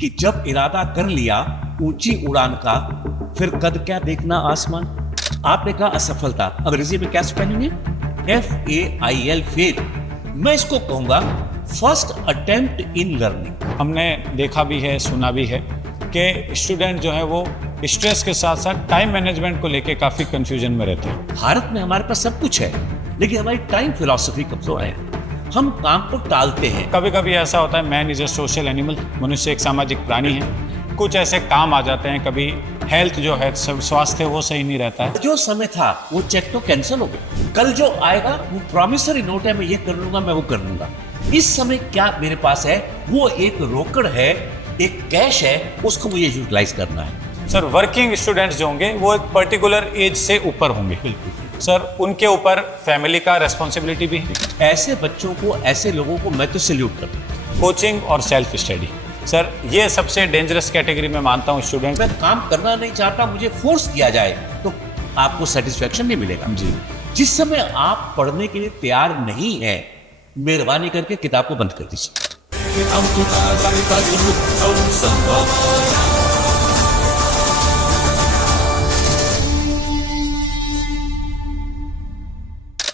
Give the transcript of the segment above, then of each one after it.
कि जब इरादा कर लिया ऊंची उड़ान का, फिर कद क्या देखना आसमान। आपने कहा असफलता, अंग्रेजी में क्या स्पेलिंग है? FAIL, fail. मैं इसको कहूंगा फर्स्ट अटेम्प्ट इन लर्निंग। हमने देखा भी है, सुना भी है कि स्टूडेंट जो है वो स्ट्रेस के साथ साथ टाइम मैनेजमेंट को लेके काफी कंफ्यूजन में रहते हैं। भारत में हमारे पास सब कुछ है, लेकिन हमारी टाइम फिलॉसफी कमजोर है। हम काम को टालते हैं। कभी कभी ऐसा होता है, man is a social animal, मनुष्य एक सामाजिक प्राणी है। कुछ ऐसे काम आ जाते हैं, कभी हेल्थ जो है, स्वास्थ्य वो सही नहीं रहता है। जो समय था वो चेक तो कैंसिल हो गया। कल जो आएगा वो प्रॉमिसरी नोट है, मैं ये कर लूंगा, मैं वो कर लूंगा। इस समय क्या मेरे पास है? वो एक रोकड़ है, एक कैश है, उसको मुझे यूटिलाइज करना है। सर, वर्किंग स्टूडेंट्स जो होंगे वो एक पर्टिकुलर एज से ऊपर होंगे। बिल्कुल सर, उनके ऊपर फैमिली का रेस्पॉन्सिबिलिटी भी है। ऐसे बच्चों को, ऐसे लोगों को मैं तो सैल्यूट करता हूं। कोचिंग और सेल्फ स्टडी, सर ये सबसे डेंजरस कैटेगरी में मानता हूँ। स्टूडेंट मैं काम करना नहीं चाहता, मुझे फोर्स किया जाए तो आपको सेटिस्फेक्शन नहीं मिलेगा। जी। जिस समय आप पढ़ने के लिए तैयार नहीं है, मेहरबानी करके किताब को बंद कर दीजिए।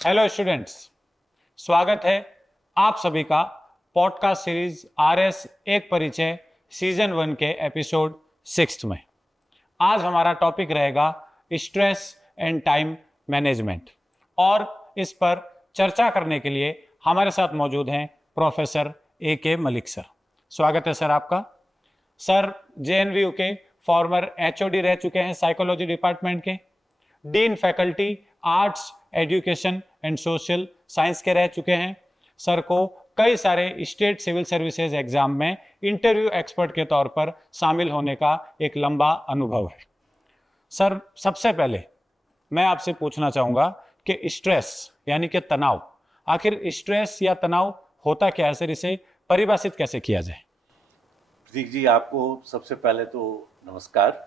हेलो स्टूडेंट्स, स्वागत है आप सभी का पॉडकास्ट सीरीज RS एक परिचय सीजन 1 के एपिसोड 6 में। आज हमारा टॉपिक रहेगा स्ट्रेस एंड टाइम मैनेजमेंट, और इस पर चर्चा करने के लिए हमारे साथ मौजूद हैं प्रोफेसर AK मलिक सर। स्वागत है सर आपका। सर JNVU के फॉर्मर HOD रह चुके हैं, साइकोलॉजी डिपार्टमेंट के dean faculty arts education and social science के रह चुके हैं। सर को कई सारे स्टेट सिविल सर्विसेज एग्जाम में इंटरव्यू एक्सपर्ट के तौर पर शामिल होने का एक लंबा अनुभव है। सर, सबसे पहले मैं आपसे पूछना चाहूँगा कि स्ट्रेस यानी कि तनाव, आखिर स्ट्रेस या तनाव होता क्या है सर? इसे परिभाषित कैसे किया जाए? प्रतीक जी, आपको सबसे पहले तो नमस्कार।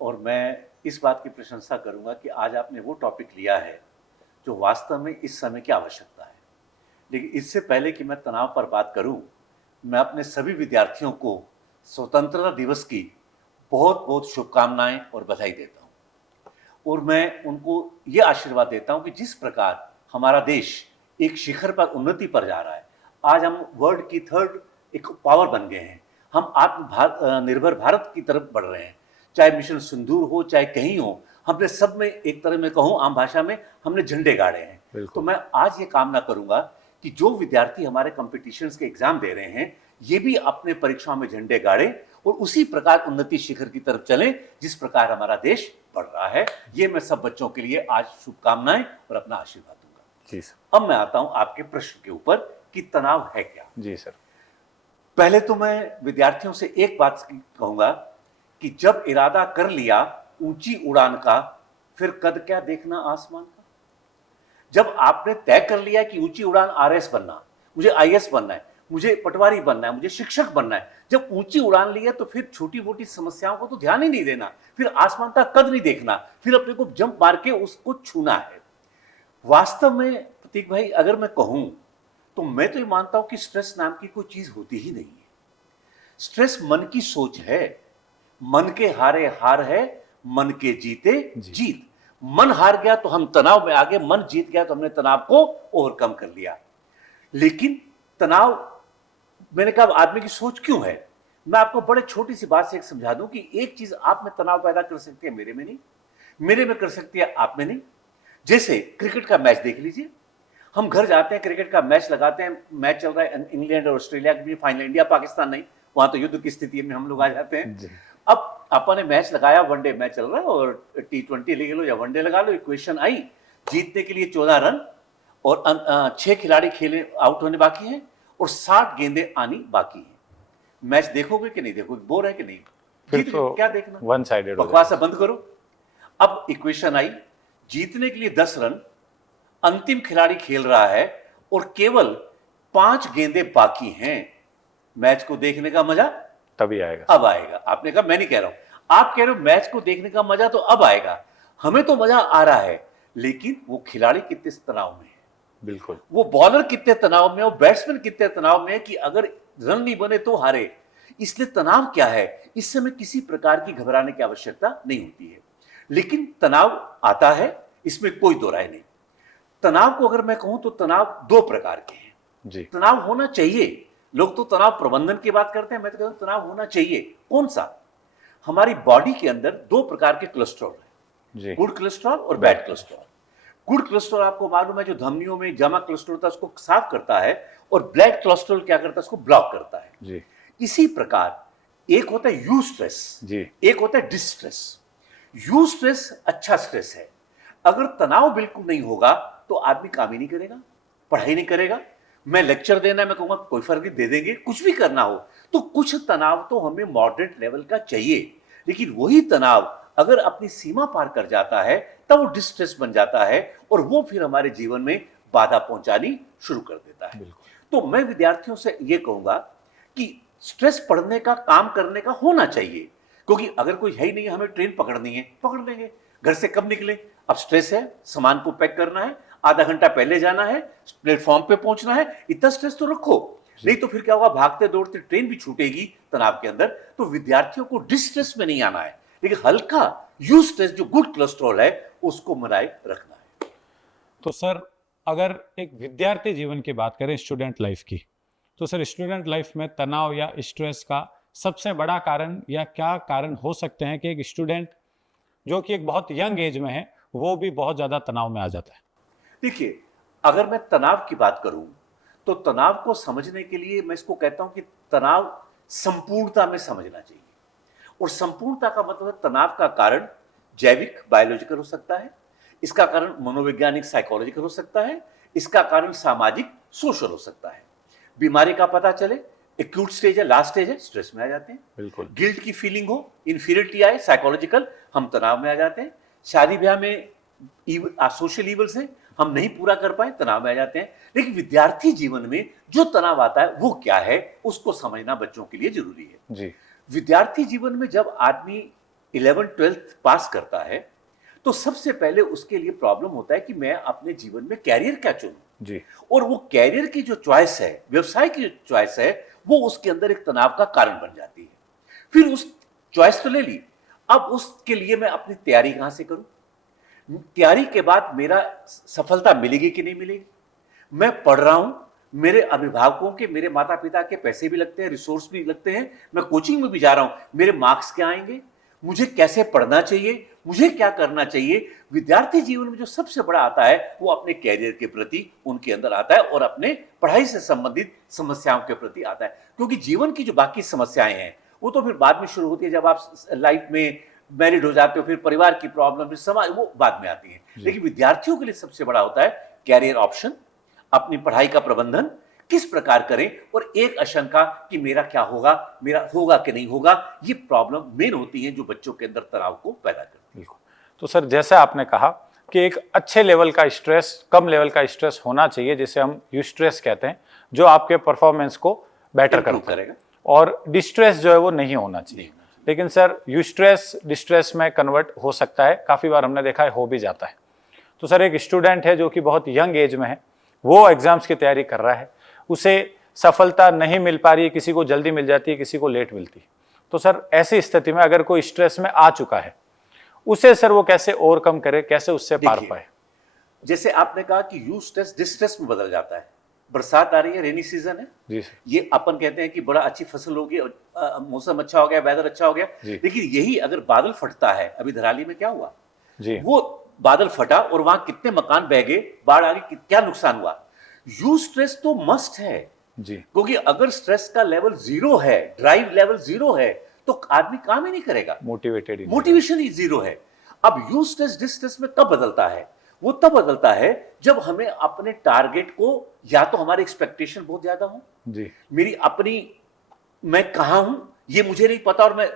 और मैं इस बात की प्रशंसा करूंगा कि आज आपने वो टॉपिक लिया है जो वास्तव में इस समय की आवश्यकता है। लेकिन इससे पहले कि मैं तनाव पर बात करूं, मैं अपने सभी विद्यार्थियों को स्वतंत्रता दिवस की बहुत बहुत शुभकामनाएं और बधाई देता हूं। और मैं उनको ये आशीर्वाद देता हूं कि जिस प्रकार हमारा देश एक शिखर पर उन्नति पर जा रहा है, आज हम वर्ल्ड की थर्ड एक पावर बन गए हैं। हम आत्मनिर्भर भारत की तरफ बढ़ रहे हैं। चाहे मिशन सिंदूर हो, चाहे कहीं हो, हमने सब में, एक तरह में कहूँ आम भाषा में, हमने झंडे गाड़े हैं। तो मैं आज ये कामना करूंगा कि जो विद्यार्थी हमारे कॉम्पिटिशन्स के एग्जाम दे रहे हैं, ये भी अपने परीक्षाओं में झंडे गाड़े और उसी प्रकार उन्नति शिखर की तरफ चले जिस प्रकार हमारा देश बढ़ रहा है। ये मैं सब बच्चों के लिए आज शुभकामनाएं और अपना आशीर्वाद दूंगा। जी सर। अब मैं आता हूं आपके प्रश्न के ऊपर कि तनाव है क्या। जी सर। पहले तो मैं विद्यार्थियों से एक बात कहूंगा कि जब इरादा कर लिया ऊंची उड़ान का, फिर कद क्या देखना आसमान का। जब आपने तय कर लिया कि ऊंची उड़ान RS बनना, मुझे IS बनना है, मुझे पटवारी बनना है, मुझे शिक्षक बनना है, जब ऊंची उड़ान ली है तो फिर छोटी मोटी समस्याओं को तो ध्यान ही नहीं देना, फिर आसमान का कद नहीं देखना, फिर अपने को जंप मार के उसको छूना है। वास्तव में प्रतीक भाई, अगर मैं कहूं तो मैं तो ये मानता हूं कि स्ट्रेस नाम की कोई चीज होती ही नहीं है। स्ट्रेस मन की सोच है। मन के हारे हार है, मन के जीते जीत। मन हार गया तो हम तनाव में आ गए, मन जीत गया तो हमने तनाव को ओवरकम कर लिया। लेकिन तनाव, मैंने कहा आदमी की सोच क्यों है। मैं आपको बड़े छोटी सी बात से एक समझा दूं कि एक चीज आप में तनाव पैदा कर सकती है, मेरे में नहीं, मेरे में कर सकती है, आप में नहीं। जैसे क्रिकेट का मैच देख लीजिए, हम घर जाते हैं, क्रिकेट का मैच लगाते हैं, मैच चल रहा है इंग्लैंड और ऑस्ट्रेलिया के बीच, फाइनल इंडिया पाकिस्तान नहीं, वहां तो युद्ध की स्थिति में हम लोग आ जाते हैं। अब अपन ने मैच लगाया, वनडे मैच चल रहा है, और T20 ले लो या वनडे लगा लो, इक्वेशन आई, जीतने के लिए 14 रन और 6 खिलाड़ी खेले, आउट होने बाकी हैं और 60 गेंदें आनी बाकी हैं। मैच देखोगे कि नहीं देखोगे? बोर है कि नहीं? फिर तो क्या देखना, वन साइडेड बकवास बंद करो। अब इक्वेशन आई, जीतने के लिए 10 रन, अंतिम खिलाड़ी खेल रहा है और केवल 5 गेंदें बाकी हैं। मैच को देखने का मजा तभी आएगा। अब आएगा। आपने कहा, मैं नहीं कह रहा हूं, आप कह रहे हो मैच को देखने का मजा तो अब आएगा। हमें तो मजा आ रहा है, लेकिन वो खिलाड़ी कितने तनाव में है, बिल्कुल, वो बॉलर कितने तनाव में है, वो बैट्समैन कितने तनाव में है कि अगर रन नहीं बने तो हारे। इसलिए तनाव क्या है, इस समय किसी प्रकार की घबराने की आवश्यकता नहीं होती है। लेकिन तनाव आता है, इसमें कोई दो राय नहीं। तनाव को अगर मैं कहूं तो तनाव दो प्रकार के हैं। जी तनाव होना चाहिए, लोग तो तनाव प्रबंधन की बात करते हैं, मैं तो कहता हूं तनाव होना चाहिए। कौन सा? हमारी बॉडी के अंदर दो प्रकार के कोलेस्ट्रॉल है, जी गुड कोलेस्ट्रॉल और बैड कोलेस्ट्रॉल। गुड कोलेस्ट्रॉल आपको मालूम है जो धमनियों में जमा कोलेस्ट्रॉल होता है उसको साफ करता है, और बैड कोलेस्ट्रॉल क्या करता है, उसको ब्लॉक करता है। जी इसी प्रकार एक होता है यू स्ट्रेस, जी एक होता है डिस्ट्रेस। यू स्ट्रेस अच्छा स्ट्रेस है। अगर तनाव बिल्कुल नहीं होगा तो आदमी काम ही नहीं करेगा, पढ़ाई नहीं करेगा। मैं लेक्चर देना है, मैं कहूंगा कोई फर्क नहीं, दे देंगे। कुछ भी करना हो तो कुछ तनाव तो हमें मॉडरेट लेवल का चाहिए, लेकिन वही तनाव अगर अपनी सीमा पार कर जाता है तब वो डिस्ट्रेस बन जाता है, और वो फिर हमारे जीवन में बाधा पहुंचानी शुरू कर देता है। तो मैं विद्यार्थियों से ये कहूंगा कि स्ट्रेस पढ़ने का, काम करने का होना चाहिए, क्योंकि अगर कोई है ही नहीं, हमें ट्रेन पकड़नी है, पकड़ लेंगे। घर से कब निकले, अब स्ट्रेस है, सामान को पैक करना है, आधा घंटा पहले जाना है, प्लेटफॉर्म पे पहुंचना है, इतना स्ट्रेस तो रखो। नहीं तो फिर क्या होगा, भागते दौड़ते ट्रेन भी छूटेगी तनाव के अंदर। तो विद्यार्थियों को डिस्ट्रेस में नहीं आना है, लेकिन हल्का यू स्ट्रेस जो गुड कोलेस्ट्रॉल है उसको बनाए रखना है। तो सर अगर एक विद्यार्थी जीवन की बात करें, स्टूडेंट लाइफ की, तो सर स्टूडेंट लाइफ में तनाव या स्ट्रेस का सबसे बड़ा कारण या क्या कारण हो सकते हैं कि एक स्टूडेंट जो कि एक बहुत यंग एज में है वो भी बहुत ज़्यादा तनाव में आ जाता है? देखिए, अगर मैं तनाव की बात करूं तो तनाव को समझने के लिए मैं इसको कहता हूं कि तनाव संपूर्णता में समझना चाहिए। और संपूर्णता का मतलब है तनाव का कारण जैविक बायोलॉजिकल हो सकता है, इसका कारण मनोवैज्ञानिक साइकोलॉजिकल हो सकता है, इसका कारण सामाजिक सोशल हो सकता है। बीमारी का पता चले, एक्यूट स्टेज है, लास्ट स्टेज है, स्ट्रेस में आ जाते हैं। बिल्कुल। गिल्ट की फीलिंग हो, इन्फीरियरिटी आए, साइकोलॉजिकल, हम तनाव में आ जाते हैं। शादी ब्याह में सोशल इवल्स हैं, हम नहीं पूरा कर पाए, तनाव में आ जाते हैं। लेकिन विद्यार्थी जीवन में जो तनाव आता है वो क्या है, उसको समझना बच्चों के लिए जरूरी है। जी विद्यार्थी जीवन में जब आदमी 11th-12th पास करता है तो सबसे पहले उसके लिए प्रॉब्लम होता है कि मैं अपने जीवन में कैरियर क्या चुनूं। जी और वो कैरियर की जो चॉइस है, व्यवसाय की जो चॉइस है, वो उसके अंदर एक तनाव का कारण बन जाती है। फिर उस चॉइस तो ले ली, अब उसके लिए मैं अपनी तैयारी कहां से करूं, तैयारी के बाद मेरा सफलता मिलेगी कि नहीं मिलेगी। मैं पढ़ रहा हूं, मेरे अभिभावकों के, मेरे माता पिता के पैसे भी लगते हैं, रिसोर्स भी लगते हैं, मैं कोचिंग में भी जा रहा हूं, मेरे मार्क्स क्या आएंगे, मुझे कैसे पढ़ना चाहिए, मुझे क्या करना चाहिए। विद्यार्थी जीवन में जो सबसे बड़ा आता है वो अपने कैरियर के प्रति उनके अंदर आता है, और अपने पढ़ाई से संबंधित समस्याओं के प्रति आता है। क्योंकि जीवन की जो बाकी समस्याएं हैं वो तो फिर बाद में शुरू होती है, जब आप लाइफ में मैरिड हो जाते हो, फिर परिवार की प्रॉब्लम, फिर समाज, वो बाद में आती है। लेकिन विद्यार्थियों के लिए सबसे बड़ा होता है कैरियर ऑप्शन, अपनी पढ़ाई का प्रबंधन किस प्रकार करें, और एक आशंका कि मेरा क्या होगा, मेरा होगा कि नहीं होगा। ये प्रॉब्लम मेन होती है जो बच्चों के अंदर तनाव को पैदा करती है। बिल्कुल। तो सर जैसा आपने कहा कि एक अच्छे लेवल का स्ट्रेस, कम लेवल का स्ट्रेस होना चाहिए, जिसे हम यूस्ट्रेस कहते हैं, जो आपके परफॉर्मेंस को बेटर करेगा, और डिस्ट्रेस जो है वो नहीं होना चाहिए। लेकिन सर यूस्ट्रेस डिस्ट्रेस में कन्वर्ट हो सकता है, काफ़ी बार हमने देखा है हो भी जाता है। तो सर एक स्टूडेंट है जो कि बहुत यंग एज में है, वो एग्जाम्स की तैयारी कर रहा है, उसे सफलता नहीं मिल पा रही है, किसी को जल्दी मिल जाती है, किसी को लेट मिलती है। तो सर ऐसी स्थिति में अगर कोई स्ट्रेस में आ चुका है, उसे सर वो कैसे ओवरकम करे, कैसे उससे पार पाए? जैसे आपने कहा कि यू स्ट्रेस डिस्ट्रेस में बदल जाता है। बरसात आ रही है, रेनी सीजन है जी सर। ये अपन कहते हैं कि बड़ा अच्छी फसल होगी, मौसम अच्छा हो गया, वेदर अच्छा हो गया। लेकिन यही अगर बादल फटता है, अभी धराली में क्या हुआ जी, वो बादल फटा और वहां कितने मकान बह गए, बाढ़ आ गई, क्या नुकसान हुआ। यू स्ट्रेस तो मस्ट है जी, क्योंकि अगर स्ट्रेस का लेवल जीरो है, ड्राइव लेवल जीरो है, तो आदमी काम ही नहीं करेगा, मोटिवेशन ही जीरो है। अब यू स्ट्रेस डिस्ट्रेस में कब बदलता है, वो तब बदलता है जब हमें अपने टारगेट को, या तो हमारे एक्सपेक्टेशन बहुत ज्यादा हो जी, मेरी अपनी, मैं कहां हूं ये मुझे नहीं पता और मैं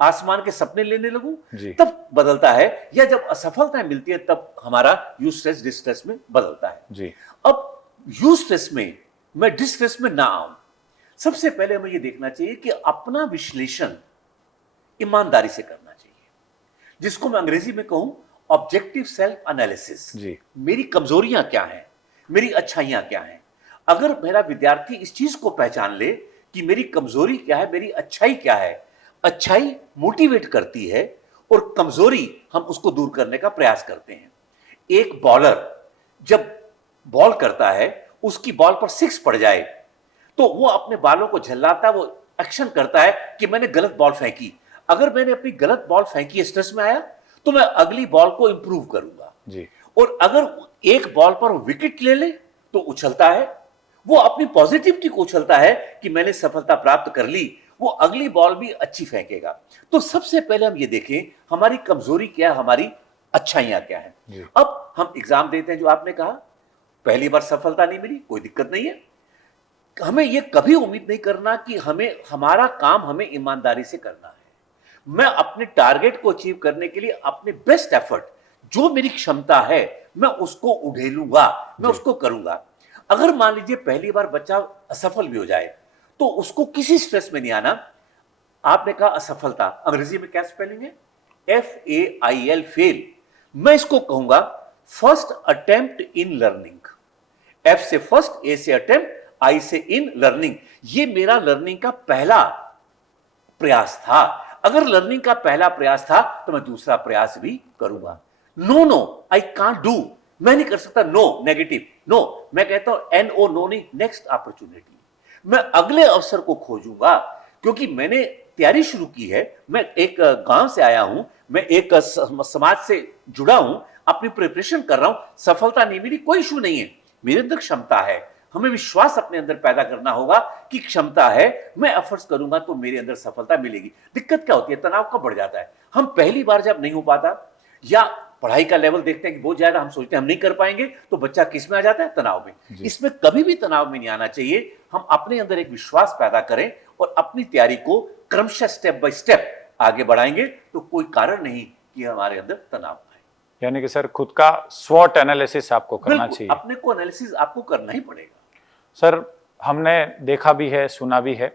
आसमान के सपने लेने लगूं, तब बदलता है। या जब असफलता मिलती है तब हमारा यू स्ट्रेस डिस्ट्रेस में बदलता है जी। अब यू स्ट्रेस में मैं डिस्ट्रेस में ना आऊं, सबसे पहले हमें यह देखना चाहिए कि अपना विश्लेषण ईमानदारी से करना चाहिए, जिसको मैं अंग्रेजी में कहूं ऑब्जेक्टिव सेल्फ एनालिसिस। मेरी कमजोरियां क्या हैं, मेरी अच्छाइयां क्या हैं। अगर मेरा विद्यार्थी इस चीज को पहचान ले कि मेरी कमजोरी क्या है, मेरी अच्छाई क्या है। अच्छाई मोटिवेट करती है और कमजोरी हम उसको दूर करने का प्रयास करते हैं। एक बॉलर जब बॉल करता है, उसकी बॉल पर सिक्स पड़ जाए तो वो अपने बालों को झल्लाता है, वो एक्शन करता है कि मैंने गलत बॉल फेंकी। अगर मैंने अपनी गलत बॉल फेंकी, स्ट्रेस में आया, तो मैं अगली बॉल को इंप्रूव करूंगा जी। और अगर एक बॉल पर विकेट ले ले तो उछलता है, वो अपनी पॉजिटिविटी को उछलता है कि मैंने सफलता प्राप्त कर ली, वो अगली बॉल भी अच्छी फेंकेगा। तो सबसे पहले हम ये देखें हमारी कमजोरी क्या है, हमारी अच्छाइयां क्या है। जी। अब हम एग्जाम देते हैं, जो आपने कहा पहली बार सफलता नहीं मिली, कोई दिक्कत नहीं है। हमें ये कभी उम्मीद नहीं करना कि हमें हमारा काम हमें ईमानदारी से करना है। मैं अपने टारगेट को अचीव करने के लिए अपने बेस्ट एफर्ट, जो मेरी क्षमता है, मैं उसको उड़ेलूंगा, मैं उसको करूंगा। अगर मान लीजिए पहली बार बच्चा असफल भी हो जाए तो उसको किसी स्ट्रेस में नहीं आना। आपने कहा असफलता, अंग्रेजी में क्या स्पेलिंग है? FAIL, fail. मैं इसको कहूंगा first attempt in learning. F से फर्स्ट, A से अटेम्प्ट, I से इन लर्निंग। ये मेरा लर्निंग का पहला प्रयास था। अगर लर्निंग का पहला प्रयास था तो मैं दूसरा प्रयास भी करूंगा। No no, I can't do, मैं नहीं कर सकता। No, negative no. मैं कहता हूं NO, नो नहीं, नेक्स्ट अपॉर्चुनिटी। मैं अगले अवसर को खोजूंगा, क्योंकि मैंने तैयारी शुरू की है। मैं एक गांव से आया हूं, मैं एक समाज से जुड़ा हूं, अपनी प्रिपरेशन कर रहा हूं। सफलता नहीं मिली, कोई इशू नहीं है, मेरे अंदर क्षमता है। हमें विश्वास अपने अंदर पैदा करना होगा कि क्षमता है, मैं एफर्ट्स करूंगा तो मेरे अंदर सफलता मिलेगी। दिक्कत क्या होती है? तनाव कब बढ़ जाता है? हम पहली बार जब नहीं हो पाता या पढ़ाई का लेवल देखते हैं कि बहुत ज्यादा, हम सोचते हैं हम नहीं कर पाएंगे, तो बच्चा किस में आ जाता है? तनाव में। इसमें कभी भी तनाव में नहीं आना चाहिए। हम अपने अंदर एक विश्वास पैदा करें और अपनी तैयारी को क्रमशः स्टेप बाय स्टेप आगे बढ़ाएंगे तो कोई कारण नहीं कि हमारे अंदर तनाव आए। यानी कि सर खुद का स्वॉट एनालिसिस आपको करना चाहिए। अपने को एनालिसिस आपको करना ही पड़ेगा। सर हमने देखा भी है, सुना भी है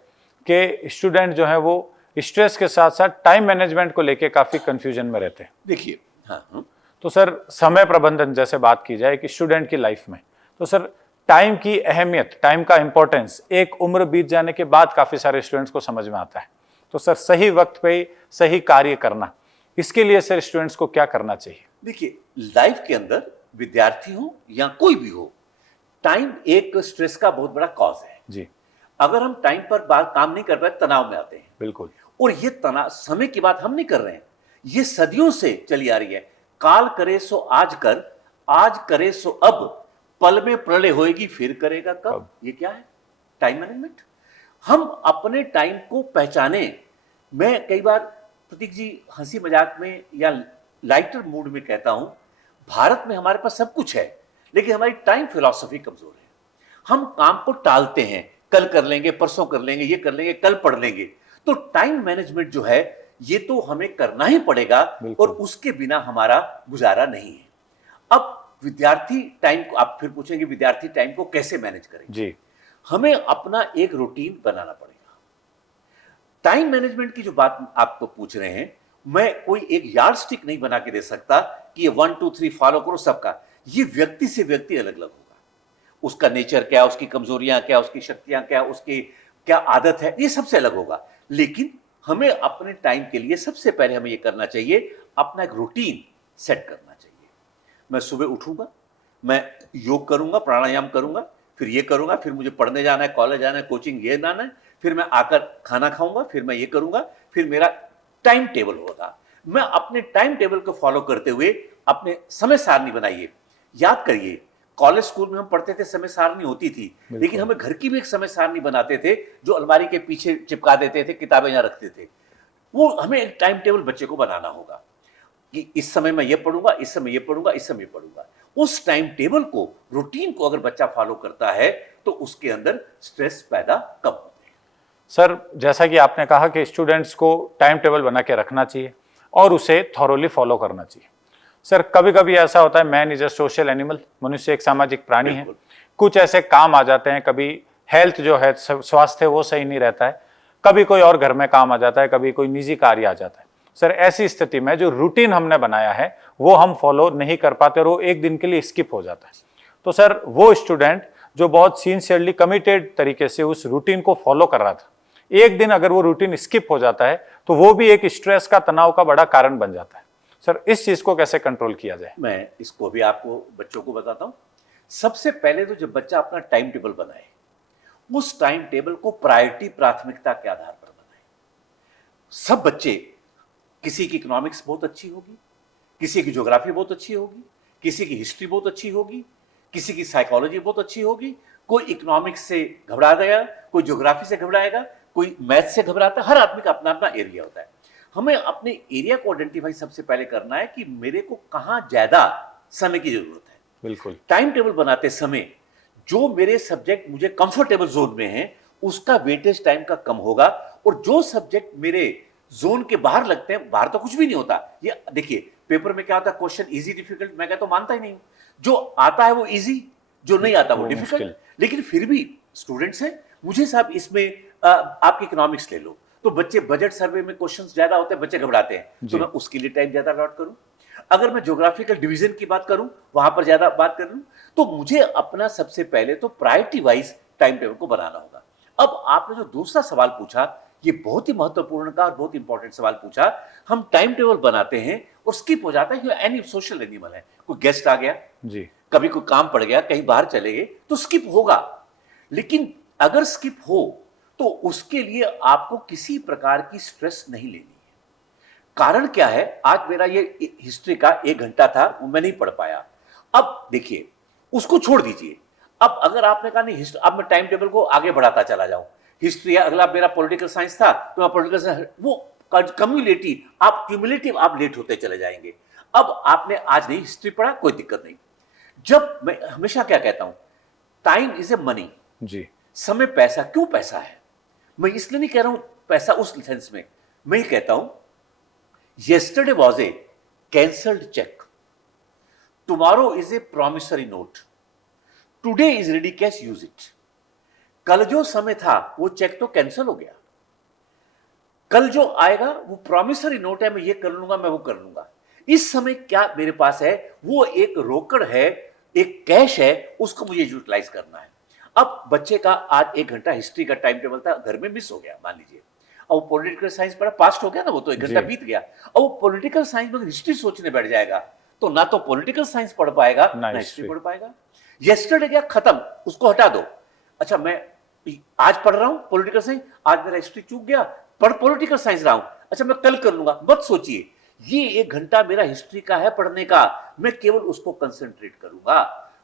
कि स्टूडेंट जो है वो स्ट्रेस के साथ साथ टाइम मैनेजमेंट को लेके काफी कंफ्यूजन में रहते हैं। देखिए, हाँ, तो सर समय प्रबंधन जैसे बात की जाए कि स्टूडेंट की लाइफ में, तो सर टाइम की अहमियत, टाइम का इंपॉर्टेंस एक उम्र बीत जाने के बाद काफी सारे स्टूडेंट्स को समझ में आता है। तो सर सही वक्त पे सही कार्य करना, इसके लिए सर स्टूडेंट्स को क्या करना चाहिए? देखिए, लाइफ के अंदर विद्यार्थी हो या कोई भी हो, टाइम एक स्ट्रेस का बहुत बड़ा कॉज है जी। अगर हम टाइम पर बात काम नहीं कर पाए, तनाव में आते हैं। बिल्कुल। और ये तनाव समय की बात हम नहीं कर रहे हैं, ये सदियों से चली आ रही है। काल करे सो आज कर, आज करे सो अब, पल में प्रलय होएगी फिर करेगा कब। ये क्या है? Time management. हम अपने टाइम को पहचाने। मैं कई बार प्रतीक जी हंसी मजाक में या लाइटर मूड में कहता हूं, भारत में हमारे पास सब कुछ है लेकिन हमारी टाइम फिलॉसफी कमजोर है। हम काम को टालते हैं, कल कर लेंगे, परसों कर लेंगे, ये कर लेंगे, कल पढ़ लेंगे। तो टाइम मैनेजमेंट जो है ये तो हमें करना ही पड़ेगा और उसके बिना हमारा गुजारा नहीं है। अब विद्यार्थी टाइम को, आप फिर पूछेंगे विद्यार्थी टाइम को कैसे मैनेज करें? जी। हमें अपना एक रूटीन बनाना पड़ेगा। टाइम मैनेजमेंट की जो बात आपको पूछ रहे हैं, मैं कोई एक यार्ड स्टिक नहीं बना के दे सकता कि ये 1 2 3 फॉलो करो सबका। ये व्यक्ति से व्यक्ति अलग अलग होगा। उसका नेचर क्या, उसकी कमजोरियां क्या, उसकी शक्तियां क्या, उसकी क्या आदत है, ये सबसे अलग होगा। लेकिन हमें अपने टाइम के लिए सबसे पहले हमें ये करना चाहिए, अपना एक रूटीन सेट करना चाहिए। मैं सुबह उठूंगा, मैं योग करूंगा, प्राणायाम करूंगा, फिर ये करूंगा, फिर मुझे पढ़ने जाना है, कॉलेज जाना है, कोचिंग ये जाना है, फिर मैं आकर खाना खाऊंगा, फिर मैं ये करूंगा, फिर मेरा टाइम टेबल होगा। मैं अपने टाइम टेबल को फॉलो करते हुए अपने समय सारणी बनाइए। याद करिए, कॉलेज स्कूल में हम पढ़ते थे, समय सारणी होती थी, लेकिन हमें घर की भी एक समय सारणी बनाते थे जो अलमारी के पीछे चिपका देते थे, किताबें यहाँ रखते थे। वो हमें एक टाइम टेबल बच्चे को बनाना होगा कि इस समय मैं ये पढ़ूंगा, इस समय ये पढ़ूंगा, इस समय पढ़ूंगा। उस टाइम टेबल को, रूटीन को अगर बच्चा फॉलो करता है तो उसके अंदर स्ट्रेस पैदा कम होते हैं। सर जैसा कि आपने कहा कि स्टूडेंट्स को टाइम टेबल बना के रखना चाहिए और उसे थॉरोली फॉलो करना चाहिए। सर कभी कभी ऐसा होता है, man is a social animal, मनुष्य एक सामाजिक प्राणी है। कुछ ऐसे काम आ जाते हैं, कभी हेल्थ जो है, स्वास्थ्य वो सही नहीं रहता है, कभी कोई और घर में काम आ जाता है, कभी कोई निजी कार्य आ जाता है। सर ऐसी स्थिति में जो रूटीन हमने बनाया है वो हम फॉलो नहीं कर पाते और वो एक दिन के लिए स्किप हो जाता है। तो सर वो स्टूडेंट जो बहुत सिंसियरली कमिटेड तरीके से उस रूटीन को फॉलो कर रहा था, एक दिन अगर वो रूटीन स्किप हो जाता है तो वो भी एक स्ट्रेस का, तनाव का बड़ा कारण बन जाता है। सर, इस चीज को कैसे कंट्रोल किया जाए? मैं इसको भी आपको बच्चों को बताता हूं। सबसे पहले तो जब बच्चा अपना टाइम टेबल बनाए, उस टाइम टेबल को प्राथमिकता के आधार पर बनाए। सब बच्चे, किसी की इकोनॉमिक्स बहुत अच्छी होगी, किसी की ज्योग्राफी बहुत अच्छी होगी, किसी की हिस्ट्री बहुत अच्छी होगी, किसी की साइकोलॉजी बहुत अच्छी होगी। कोई इकोनॉमिक्स से घबरा गया, कोई ज्योग्राफी से घबराएगा, कोई मैथ से घबराता है। हर आदमी का अपना अपना एरिया होता है। हमें अपने एरिया को आइडेंटिफाई सबसे पहले करना है कि मेरे को कहां ज्यादा समय की जरूरत है। बिल्कुल। टाइम टेबल बनाते समय जो मेरे सब्जेक्ट मुझे कंफर्टेबल जोन में है, उसका वेटेज टाइम का कम होगा, और जो सब्जेक्ट मेरे जोन के बाहर लगते हैं, बाहर तो कुछ भी नहीं होता। ये देखिए, पेपर में क्या होता है, क्वेश्चन इजी डिफिकल्ट, मैं कहता हूं मानता ही नहीं हूं। जो आता है वो इजी, जो नहीं आता वो डिफिकल्ट। लेकिन फिर भी स्टूडेंट्स हैं, मुझे साहब इसमें आपकी इकोनॉमिक्स ले लो, तो बच्चे बजट सर्वे में क्वेश्चंस ज्यादा होते हैं, बच्चे घबराते हैं, तो मैं उसके लिए टाइम ज्यादा अलॉट करूं। अगर मैं ज्योग्राफिकल डिवीजन की बात करूं, वहां पर ज्यादा बात कर लूं, तो मुझे अपना सबसे पहले तो प्रायोरिटी वाइज टाइम टेबल को बनाना होगा। अब आपने जो दूसरा सवाल पूछा, ये बहुत ही महत्वपूर्ण का और बहुत इंपॉर्टेंट सवाल पूछा। हम टाइम टेबल बनाते हैं और स्किप हो जाता है। एनी सोशल एनिमल है, कोई गेस्ट आ गया जी, कभी कोई काम पड़ गया, कहीं बाहर चले गए, तो स्किप होगा। लेकिन अगर स्किप हो तो उसके लिए आपको किसी प्रकार की स्ट्रेस नहीं लेनी है। कारण क्या है, आज मेरा ये हिस्ट्री का 1 घंटा था, वो मैं नहीं पढ़ पाया। अब देखिए, उसको छोड़ दीजिए। अब अगर आपने कहा नहीं हिस्ट्री, अब मैं टाइम टेबल को आगे बढ़ाता चला जाऊं, हिस्ट्री अगला मेरा पॉलिटिकल साइंस था, तो मैं पॉलिटिकल साइंस, वो क्यूमुलेटिव आप लेट होते चले जाएंगे। अब आपने आज नहीं हिस्ट्री पढ़ा, कोई दिक्कत नहीं। जब मैं हमेशा क्या कहता हूं, टाइम इज ए मनी। जी, समय पैसा। क्यों पैसा है? मैं इसलिए नहीं कह रहा हूं पैसा उस सेंस में, मैं ये कहता हूं yesterday was a cancelled cheque, tomorrow is a promissory note, today is ready cash, use it. कल जो समय था वो चेक तो कैंसिल हो गया, कल जो आएगा वो प्रॉमिसरी नोट है, मैं ये कर लूंगा, मैं वो कर लूंगा। इस समय क्या मेरे पास है, वो एक रोकड़ है, एक कैश है, उसको मुझे यूटिलाइज करना है। अब बच्चे का आज 1 घंटा हिस्ट्री का टाइम टेबल था, घर में मिस हो गया मान लीजिए, अब पॉलिटिकल साइंस पढ़ा, पास्ट हो गया ना, वो तो 1 घंटा बीत गया। अब वो पॉलिटिकल साइंस में हिस्ट्री सोचने बैठ जाएगा, तो ना तो पॉलिटिकल साइंस पढ़ पाएगा ना हिस्ट्री पढ़ पाएगा। यस्टरडे गया, खत्म, उसको हटा दो। अच्छा, मैं आज पढ़ रहा हूं पॉलिटिकल साइंस, आज मेरा हिस्ट्री चूक गया, पढ़ पॉलिटिकल साइंस रहा हूं, अच्छा मैं कल कर लूंगा। मत सोचिए, ये 1 घंटा मेरा हिस्ट्री का है पढ़ने का, मैं केवल उसको कंसंट्रेट करूंगा।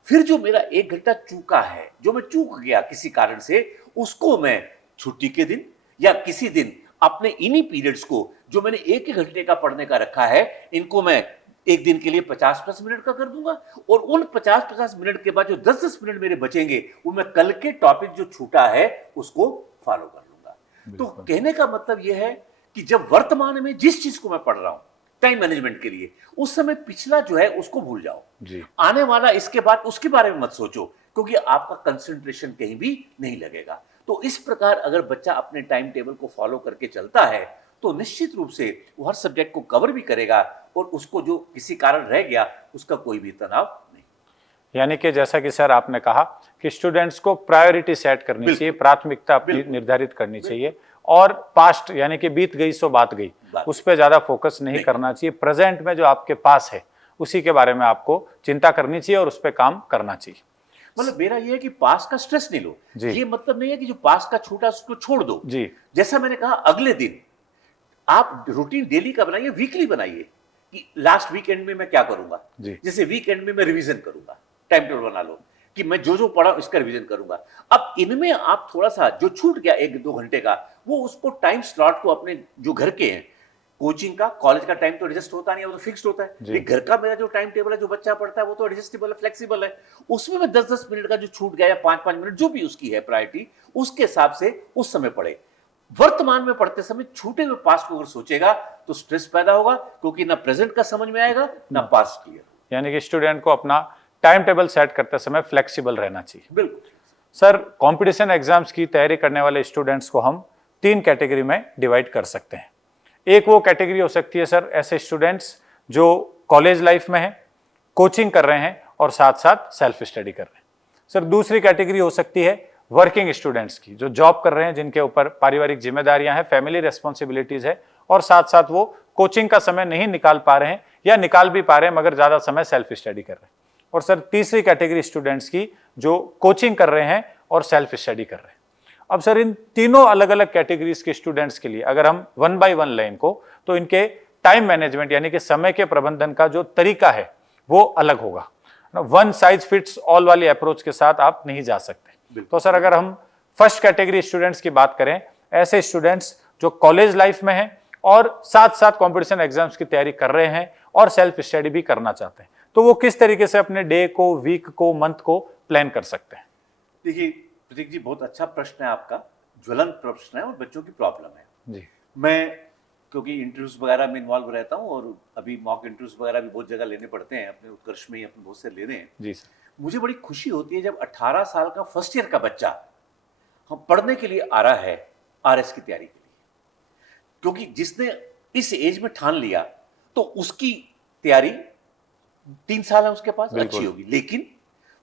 फिर जो मेरा 1 घंटा चूका है, जो मैं चूक गया किसी कारण से, उसको मैं छुट्टी के दिन या किसी दिन अपने इन्हीं पीरियड्स को, जो मैंने 1 घंटे का पढ़ने का रखा है, इनको मैं एक दिन के लिए 50-50 मिनट का कर दूंगा, और उन 50-50 मिनट के बाद जो 10-10 मिनट मेरे बचेंगे, वो मैं कल के टॉपिक जो छूटा है उसको फॉलो कर लूंगा। तो कहने का मतलब यह है कि जब वर्तमान में जिस चीज को मैं पढ़ रहा हूं टाइम मैनेजमेंट के लिए, उस समय पिछला जो है उसको भूल जाओ जी, आने वाला इसके बाद उसके बारे में मत सोचो, क्योंकि आपका कंसंट्रेशन कहीं भी नहीं लगेगा। तो इस प्रकार अगर बच्चा अपने टाइम टेबल को फॉलो करके चलता है, तो निश्चित रूप से वो हर सब्जेक्ट को कवर भी करेगा, और उसको जो किसी कारण रह गया उसका कोई भी तनाव नहीं। यानी कि जैसा कि सर आपने कहा कि स्टूडेंट्स को प्रायोरिटी सेट करनी चाहिए, प्राथमिकता अपनी निर्धारित करनी चाहिए, और पास्ट यानी कि बीत गई सो बात गई, उस पर ज्यादा फोकस नहीं करना चाहिए। प्रेजेंट में जो आपके पास है उसी के बारे में आपको चिंता करनी चाहिए और उस पर काम करना चाहिए। मतलब मेरा ये है कि पास्ट का स्ट्रेस नहीं लो, ये मतलब नहीं है कि जो पास्ट का छूटा उसको छोड़ दो जी। जैसा मैंने कहा, अगले दिन आप रूटीन डेली का बनाइए, वीकली बनाइए कि लास्ट वीकेंड में मैं क्या करूंगा। जैसे वीकेंड में मैं रिवीजन करूंगा, टाइम टेबल बना लो कि मैं जो जो पढ़ा इसका रिवीजन करूंगा। अब इनमें आप थोड़ा सा जो छूट गया 1-2 घंटे का, वो उसको टाइम स्लॉट को अपने जो घर के हैं, कोचिंग का कॉलेज का टाइम तो एडजस्ट होता नहीं है, वो तो फिक्स्ड होता है। एक घर का मेरा जो टाइम टेबल है, जो बच्चा पढ़ता है, वो तो एडजस्टेबल है, फ्लेक्सिबल है। उसमें मैं 10-10 मिनट का जो छूट गया या 5-5 मिनट जो भी उसकी है प्रायोरिटी, उसके हिसाब से उस समय पढ़े। वर्तमान में पढ़ते समय छूटे हुए पास्ट को अगर सोचेगा तो स्ट्रेस पैदा होगा, क्योंकि ना प्रेजेंट का समझ में आएगा ना पास्ट क्लियर। यानी कि स्टूडेंट को अपना टाइम टेबल सेट करते समय फ्लेक्सिबल रहना चाहिए। बिल्कुल सर, कंपटीशन एग्जाम्स की तैयारी करने वाले स्टूडेंट्स को हम 3 कैटेगरी में डिवाइड कर सकते हैं। एक वो कैटेगरी हो सकती है सर, ऐसे स्टूडेंट्स जो कॉलेज लाइफ में हैं, कोचिंग कर रहे हैं और साथ साथ सेल्फ स्टडी कर रहे हैं। सर दूसरी कैटेगरी हो सकती है वर्किंग स्टूडेंट्स की, जो जॉब कर रहे हैं, जिनके ऊपर पारिवारिक जिम्मेदारियां हैं, फैमिली रेस्पॉन्सिबिलिटीज है, और साथ साथ वो कोचिंग का समय नहीं निकाल पा रहे हैं या निकाल भी पा रहे हैं मगर ज्यादा समय सेल्फ स्टडी कर रहे हैं। और सर तीसरी कैटेगरी स्टूडेंट्स की जो कोचिंग कर रहे हैं और सेल्फ स्टडी कर रहे हैं। अब सर इन तीनों अलग अलग कैटेगरीज के स्टूडेंट्स के लिए अगर हम 1 बाय 1 लें इनको, तो इनके टाइम मैनेजमेंट यानी कि समय के प्रबंधन का जो तरीका है वो अलग होगा। वन साइज फिट्स ऑल वाली अप्रोच के साथ आप नहीं जा सकते। तो सर अगर हम फर्स्ट कैटेगरी स्टूडेंट्स की बात करें, ऐसे स्टूडेंट्स जो कॉलेज लाइफ में हैं और साथ साथ कंपटीशन एग्जाम्स की तैयारी कर रहे हैं और सेल्फ स्टडी भी करना चाहते हैं, तो वो किस तरीके से अपने डे को, वीक को, मंथ को प्लान कर सकते हैं? देखिए प्रतीक जी, बहुत अच्छा प्रश्न है आपका, ज्वलंत प्रश्न है और बच्चों की प्रॉब्लम है जी। मैं क्योंकि इंटरव्यूज वगैरह में इन्वॉल्व रहता हूँ और अभी मॉक इंटरव्यूज वगैरह भी बहुत जगह लेने पड़ते हैं, अपने उत्कर्ष में ही अपने बहुत से लेने हैं जी सर। मुझे बड़ी खुशी होती है जब 18 साल का फर्स्ट ईयर का बच्चा हम पढ़ने के लिए आ रहा है आरएस की तैयारी के लिए, क्योंकि जिसने इस एज में ठान लिया तो उसकी तैयारी 3 साल है उसके पास, अच्छी होगी, लेकिन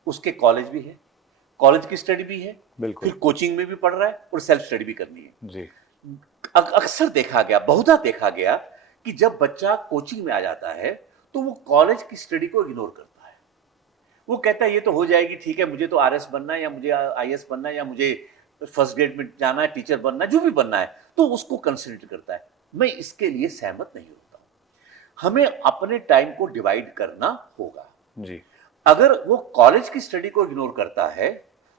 उसके कॉलेज भी है, कॉलेज की स्टडी भी है, फिर कोचिंग में भी पढ़ रहा है और सेल्फ स्टडी भी करनी है जी। अक्सर देखा गया, बहुधा देखा गया कि जब बच्चा कोचिंग में आ जाता है तो वो कॉलेज की स्टडी को इग्नोर करता है। वो कहता है ये तो हो जाएगी, ठीक है, मुझे तो आरएस बनना है या मुझे आईएएस बनना है या मुझे फर्स्ट ग्रेड में जाना है, टीचर बनना है, जो भी बनना है, तो उसको कंसिडर करता है। मैं इसके लिए सहमत नहीं होता। हमें अपने टाइम को डिवाइड करना होगा जी। अगर वो कॉलेज की स्टडी को इग्नोर करता है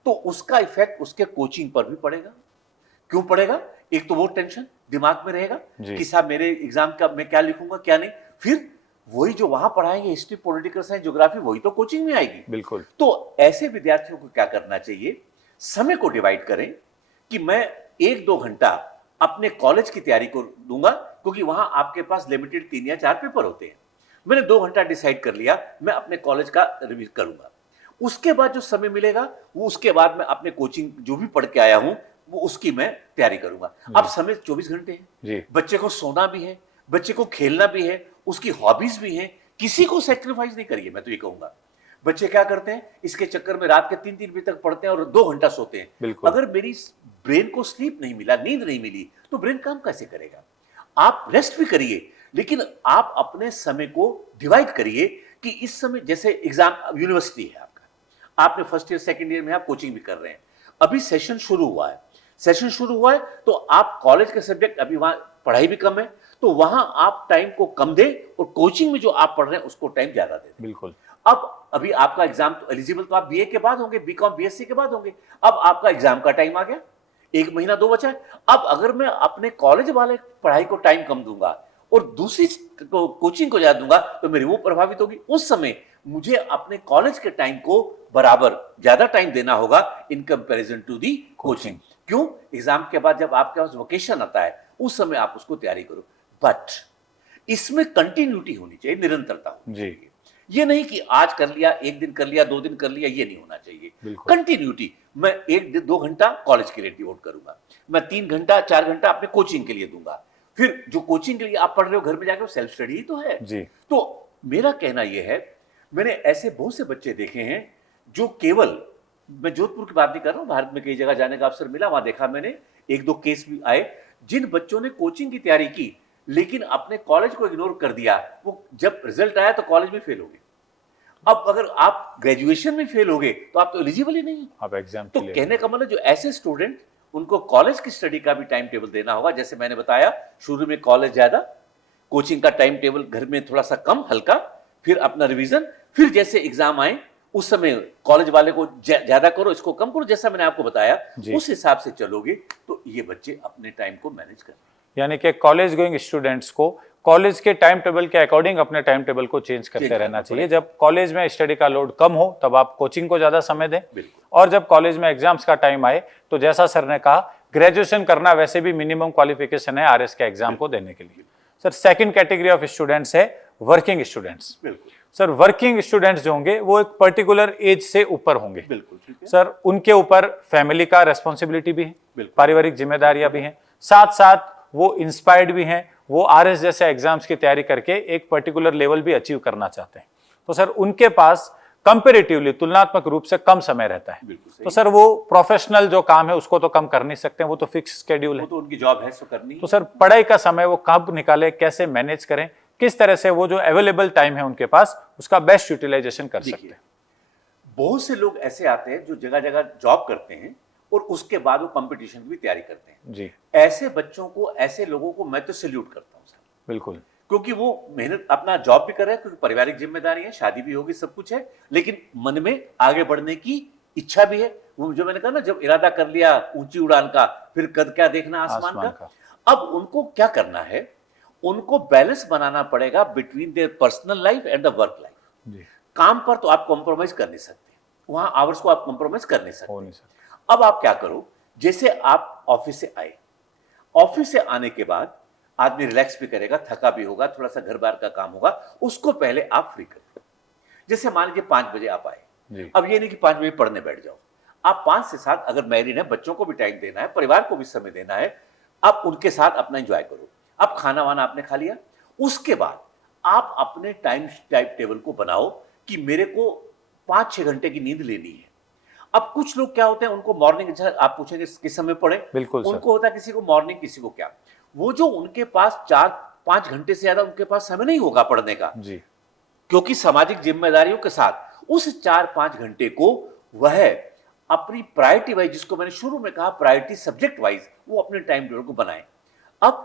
तो उसका इफेक्ट उसके कोचिंग पर भी पड़ेगा। क्यों पड़ेगा? एक तो वो टेंशन दिमाग में रहेगा कि साहब मेरे एग्जाम का मैं क्या लिखूंगा क्या नहीं, फिर वही जो वहां पढ़ाएंगे हिस्ट्री, पॉलिटिकल साइंस, ज्योग्राफी, वही तो कोचिंग में आएगी। बिल्कुल। तो ऐसे विद्यार्थियों को क्या करना चाहिए, समय को डिवाइड करें कि मैं 1-2 घंटा अपने कॉलेज की तैयारी को दूंगा, क्योंकि वहां आपके पास लिमिटेड 3 या 4 पेपर होते हैं। मैंने 2 घंटा डिसाइड कर लिया मैं अपने कॉलेज का रिवीज करूंगा। उसके बाद जो समय मिलेगा वो उसके बाद मैं अपने कोचिंग जो भी पढ़ के आया हूं वो उसकी मैं तैयारी करूंगा। अब समय 24 घंटे है, बच्चे को सोना भी है, बच्चे को खेलना भी है, उसकी हॉबीज भी हैं, किसी को सेक्रीफाइस नहीं करिए। मैं तो ये कहूंगा बच्चे क्या करते हैं, इसके चक्कर में रात के 3-3 बजे तक पढ़ते हैं और 2 घंटा सोते हैं। अगर मेरी ब्रेन को स्लीप नहीं मिला, नींद नहीं मिली, तो ब्रेन काम कैसे करेगा? आप रेस्ट भी करिए, लेकिन आप अपने समय को डिवाइड करिए कि इस समय जैसे एग्जाम यूनिवर्सिटी है आपका, आपने फर्स्ट ईयर सेकंड ईयर में आप कोचिंग भी कर रहे हैं, अभी सेशन शुरू हुआ है, तो आप कॉलेज के सब्जेक्ट अभी वहां पढ़ाई भी कम है, तो वहां आप टाइम को कम दें और कोचिंग में जो आप पढ़ रहे हैं उसको टाइम ज्यादा दें। बिल्कुल। अब अभी आपका एग्जाम तो एलिजिबल तो आप बीए के बाद होंगे, बीकॉम बीएससी के बाद होंगे, अब आपका एग्जाम का टाइम आ गया, 1 महीना 2 बचा है। अब अगर मैं अपने कॉलेज वाले पढ़ाई को टाइम कम दूंगा और दूसरी कोचिंग को ज्यादा दूंगा तो मेरी वो प्रभावित होगी। उस समय मुझे अपने कॉलेज के टाइम को बराबर ज्यादा टाइम देना होगा in comparison to the coaching. क्यों? एग्जाम के बाद जब आपके पास वोकेशन आता है उस समय आप उसको तैयारी करो, बट इसमें कंटिन्यूटी होनी चाहिए, निरंतरता होनी चाहिए। ये नहीं कि आज कर लिया, 1 दिन कर लिया, 2 दिन कर लिया, ये नहीं होना चाहिए। कंटिन्यूटी, मैं 1-2 घंटा कॉलेज के लिए डिवोट करूंगा, मैं 3 घंटा 4 घंटा अपने कोचिंग के लिए दूंगा, फिर जो कोचिंग के लिए आप पढ़ रहे हो घर में जाकर सेल्फ स्टडी ही तो है जी। तो मेरा कहना यह है, मैंने ऐसे बहुत से बच्चे देखे हैं जो केवल, मैं जोधपुर की बात नहीं कर रहा हूं, भारत में कई जगह जाने का अवसर मिला, वहां देखा मैंने 1-2 केस भी आए जिन बच्चों ने कोचिंग की तैयारी की लेकिन अपने कॉलेज को इग्नोर कर दिया। वो जब रिजल्ट आया तो कॉलेज में फेल हो गए। अब अगर आप ग्रेजुएशन में फेल हो गए तो आप तो एलिजिबल ही नहीं, आप एग्जाम तो कहने का मतलब जो ऐसे स्टूडेंट, उनको कॉलेज की स्टडी का भी टाइम टेबल देना होगा। जैसे मैंने बताया शुरू में कॉलेज ज्यादा, कोचिंग का टाइम टेबल घर में थोड़ा सा कम हल्का, फिर अपना रिवीजन, फिर जैसे एग्जाम आए उस समय कॉलेज वाले को ज्यादा करो, इसको कम करो, जैसा मैंने आपको बताया उस हिसाब से चलोगे तो ये बच्चे अपने टाइम को मैनेज कर। यानी कि कॉलेज गोइंग स्टूडेंट्स को कॉलेज के टाइम टेबल के अकॉर्डिंग अपने टाइम टेबल को चेंज करते रहना चाहिए। जब कॉलेज में स्टडी का लोड कम हो तब आप कोचिंग को ज्यादा समय दें, और जब कॉलेज में एग्जाम्स का टाइम आए तो जैसा सर ने कहा ग्रेजुएशन करना वैसे भी मिनिमम क्वालिफिकेशन है आरएस के एग्जाम को देने के लिए। Sir second category of students है working students. Sir working students जो होंगे वो एक पर्टिकुलर एज से ऊपर होंगे। सर उनके ऊपर फैमिली का रेस्पॉन्सिबिलिटी भी है, पारिवारिक जिम्मेदारियां भी हैं, साथ साथ वो इंस्पायर्ड भी हैं, वो आरएस जैसे एग्जाम्स की तैयारी करके एक पर्टिकुलर लेवल भी अचीव करना चाहते हैं। तो सर उनके पास कंपेरेटिवली तुलनात्मक रूप से कम समय रहता है। बिल्कुल सही। तो सर वो प्रोफेशनल जो काम है उसको तो कम कर नहीं सकते, वो तो फिक्स शेड्यूल वो है। तो उनकी जॉब है, सो करनी है। तो सर पढ़ाई का समय वो कब निकाले, कैसे मैनेज करें, किस तरह से वो जो अवेलेबल टाइम है उनके पास उसका बेस्ट यूटिलाइजेशन कर सकते देखिए, हैं? बहुत से लोग ऐसे आते हैं जो जगह जगह जॉब करते हैं और उसके बाद वो कंपटीशन की भी तैयारी करते हैं। जी ऐसे बच्चों को, ऐसे लोगों को मैं तो सैल्यूट करता हूँ सर, बिल्कुल। क्योंकि वो मेहनत अपना जॉब भी कर रहे हैं, क्योंकि पारिवारिक जिम्मेदारी है, शादी भी होगी, सब कुछ है, लेकिन मन में आगे बढ़ने की इच्छा भी है। वो जो मैंने कहा ना, जब इरादा कर लिया ऊंची उड़ान का, फिर कद क्या देखना आसमान का। अब उनको क्या करना है, उनको बैलेंस बनाना पड़ेगा between their personal life and the work life. जी काम पर तो आप कॉम्प्रोमाइज कर नहीं सकते, वहां आवर्स को आप कॉम्प्रोमाइज कर नहीं हो नहीं सकते। सकता। अब आप क्या करो, जैसे आप ऑफिस से आए, ऑफिस से आने के बाद आदमी रिलैक्स भी करेगा, थका भी होगा, थोड़ा सा घर बार का काम होगा, उसको पहले आप फ्री करो। जैसे मान लीजिए 5 बजे आप आए, जी अब ये नहीं कि 5 बजे पढ़ने बैठ जाओ। आप 5 से 7, अगर मैरिड है, बच्चों को भी टाइम देना है, परिवार को भी समय देना है, आप उनके साथ अपना एंजॉय करो। अब खाना वाना आपने खा लिया, उसके बाद आप अपने टाइम टेबल को बनाओ कि मेरे को 5-6 घंटे की नींद लेनी है। अब कुछ लोग क्या होते हैं, उनको मॉर्निंग, अच्छा आप पूछेंगे किस समय पढ़े, बिल्कुल सर। उनको होता है किसी को मॉर्निंग, किसी को क्या, वो जो उनके पास 4-5 घंटे से ज्यादा उनके पास समय नहीं होगा पढ़ने का, जी क्योंकि सामाजिक जिम्मेदारियों के साथ उस 4-5 घंटे को वह अपनी प्रायोरिटी वाइज, जिसको मैंने शुरू में कहा प्रायोरिटी सब्जेक्ट वाइज, वो अपने टाइम टेबल को बनाए। अब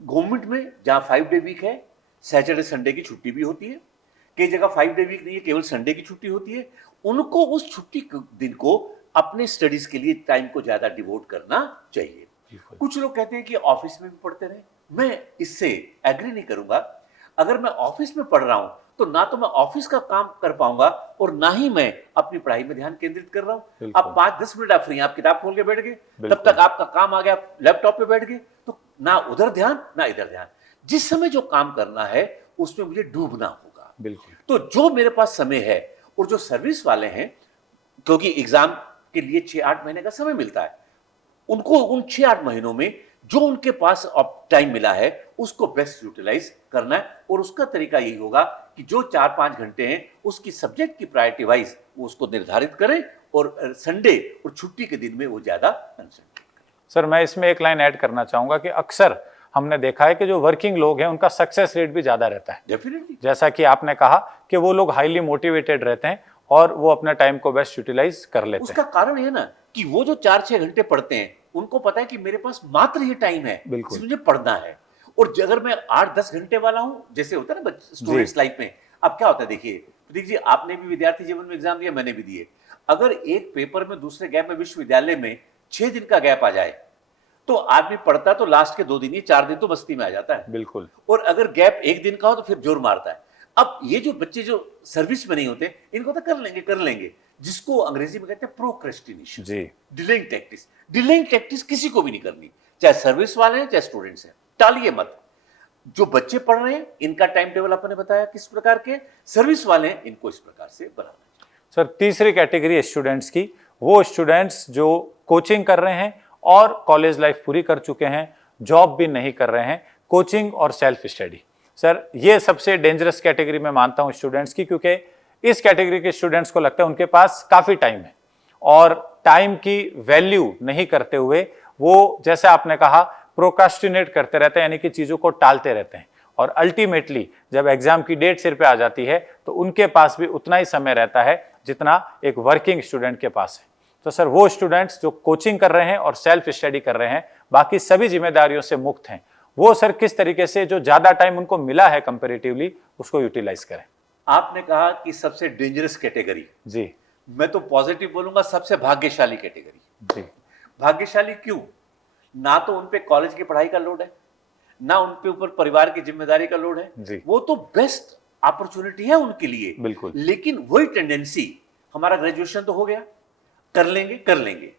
गवर्नमेंट में जहां 5 डे वीक है, सैटरडे संडे की छुट्टी भी होती है, कई जगह 5 डे वीक नहीं है, केवल संडे की छुट्टी होती है। उनको उस छुट्टी के दिन को अपने स्टडीज के लिए टाइम को ज्यादा डिवोट करना चाहिए। बिल्कुल। कुछ लोग कहते हैं कि ऑफिस में भी पढ़ते रहे, मैं इससे एग्री नहीं करूंगा। अगर मैं ऑफिस में पढ़ रहा हूं तो ना तो मैं ऑफिस का काम कर पाऊंगा और ना ही मैं अपनी पढ़ाई में ध्यान केंद्रित कर रहा हूं। बिल्कुल। अब 5-10 मिनट आप फ्री, आप किताब खोल के बैठ गए, तब बिल्कुल। तक आपका काम आ गया, आप लैपटॉप पे बैठ गए, तो ना उधर ध्यान ना इधर ध्यान। जिस समय जो काम करना है उसमें मुझे डूबना होगा। बिल्कुल। तो जो मेरे पास समय है, और जो सर्विस वाले हैं, क्योंकि एग्जाम के लिए 6-8 महीने का समय मिलता है, उनको उन 6-8 महीनों में जो उनके पास टाइम मिला है उसको बेस्ट यूटिलाइज करना है। और उसका तरीका यही होगा कि जो 4-5 घंटे हैं उसकी सब्जेक्ट की प्रायोरिटी वाइज वो उसको निर्धारित करें, और संडे और छुट्टी के दिन में वो ज्यादा कंसंट्रेट करें। सर मैं इसमें एक लाइन ऐड करना चाहूंगा कि अक्सर हमने देखा है कि जो वर्किंग लोग हैं उनका सक्सेस रेट भी ज्यादा रहता है। डेफिनेटली। जैसा कि आपने कहा कि वो लोग हाईली मोटिवेटेड रहते हैं और वो अपने टाइम को बेस्ट यूटिलाइज कर लेते उसका कारण है ना कि वो जो 4-6 घंटे पढ़ते हैं, उनको पता है कि मेरे पास मात्र ये टाइम है बिल्कुल। जिसमें मुझे पढ़ना है। और अगर मैं 8-10 घंटे वाला हूं, जैसे होता है ना स्टूडेंट्स लाइफ में, अब क्या होता है, देखिए प्रतीक जी, आपने भी विद्यार्थी जीवन में एग्जाम दिया, मैंने भी दिए। अगर एक पेपर में दूसरे गैप में विश्वविद्यालय में 6 दिन का गैप आ जाए तो आदमी पढ़ता तो लास्ट के 2 दिन ही, 4 दिन तो मस्ती में आ जाता है। बिल्कुल। और अगर गैप 1 दिन का हो तो फिर जोर मारता है। अब ये जो बच्चे जो सर्विस में नहीं होते, इनको तो कर लेंगे, जिसको अंग्रेजी में कहते हैं प्रोक्रेस्टिनेशन, जी डिलेइंग टैक्टिस। डिलेइंग टैक्टिस किसी को भी नहीं करनी, चाहे सर्विस वाले हैं चाहे स्टूडेंट्स हैं, टालिए मत। जो बच्चे पढ़ रहे हैं इनका टाइम टेबल आपने बताया किस प्रकार के, सर्विस वाले हैं इनको इस प्रकार से बनाना। सर तीसरी कैटेगरी स्टूडेंट्स की, वो स्टूडेंट्स जो कोचिंग कर रहे हैं और कॉलेज लाइफ पूरी कर चुके हैं, जॉब भी नहीं कर रहे हैं, कोचिंग और सेल्फ स्टडी। सर ये सबसे डेंजरस कैटेगरी मैं मानता हूं स्टूडेंट्स की, क्योंकि इस कैटेगरी के स्टूडेंट्स को लगता है उनके पास काफ़ी टाइम है और टाइम की वैल्यू नहीं करते हुए वो, जैसे आपने कहा, प्रोक्रास्टिनेट करते रहते हैं, यानी कि चीज़ों को टालते रहते हैं। और अल्टीमेटली जब एग्जाम की डेट सिर पे आ जाती है तो उनके पास भी उतना ही समय रहता है जितना एक वर्किंग स्टूडेंट के पास है। तो सर वो स्टूडेंट्स जो कोचिंग कर रहे हैं और सेल्फ स्टडी कर रहे हैं, बाकी सभी जिम्मेदारियों से मुक्त हैं, वो सर किस तरीके से जो ज़्यादा टाइम उनको मिला है कंपेरेटिवली उसको यूटिलाइज करें? आपने कहा कि सबसे डेंजरस कैटेगरी, जी मैं तो पॉजिटिव बोलूंगा, सबसे भाग्यशाली कैटेगरी। जी भाग्यशाली क्यों? ना तो उन पे कॉलेज की पढ़ाई का लोड है, ना उन पे ऊपर परिवार की जिम्मेदारी का लोड है, जी वो तो बेस्ट अपॉर्चुनिटी है उनके लिए। बिल्कुल। लेकिन वही टेंडेंसी, हमारा ग्रेजुएशन तो हो गया, कर लेंगे,